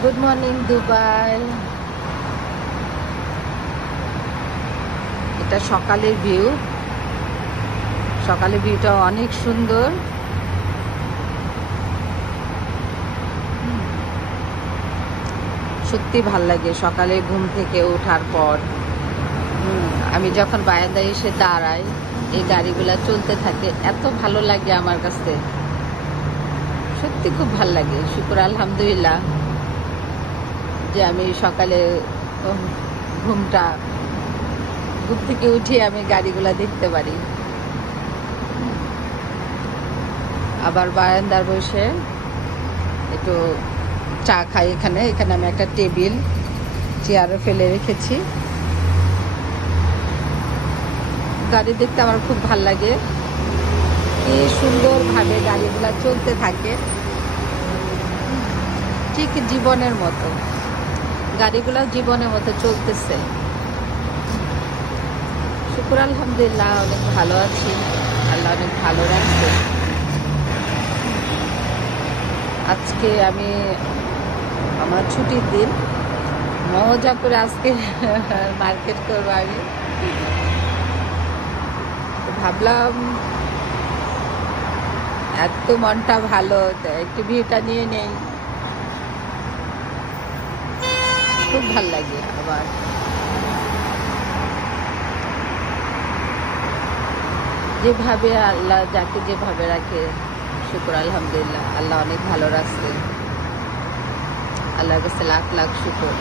Good morning Dubai. এটা সকালের view. সকালের ভিউটা অনেক সুন্দর। সত্যি ভাল লাগে সকালে ঘুম থেকে ওঠার পর। আমি যখন বারান্দায় এসে দাঁড়াই, এই গাড়িগুলা চলতে থাকে, এত ভালো লাগে আমার কাছে, সত্যি খুব ভাল লাগে। শুকর আলহামদুলিল্লাহ যে আমি সকালে ঘুম থেকে উঠে আমি গাড়িগুলা দেখতে পারি। আবার বারান্দার বসে একটু চা খাই। এখানে আমি একটা টেবিল চেয়ারও ফেলে রেখেছি। গাড়ি দেখতে আমার খুব ভাল লাগে, কি সুন্দরভাবে গাড়িগুলা চলতে থাকে, ঠিক জীবনের মতো। গাড়িগুলা জীবনের মতো চলতেছে। শুকর আলহামদুলিল্লাহ, অনেক ভালো আছি, আল্লাহ অনেক ভালো রাখছে। আজকে আমি আমার ছুটির দিন, মজা করে আজকে মার্কেট করবো। আমি ভাবলাম এত মনটা ভালো, একটু ভিউটা নিয়ে নেই, খুব ভাল লাগে। আবার যেভাবে আল্লাহ যাকে যেভাবে রাখে, শুকর আলহামদুলিল্লাহ, আল্লাহ অনেক ভালো রাখছে। আল্লাহর কাছে লাখ লাখ শুকর।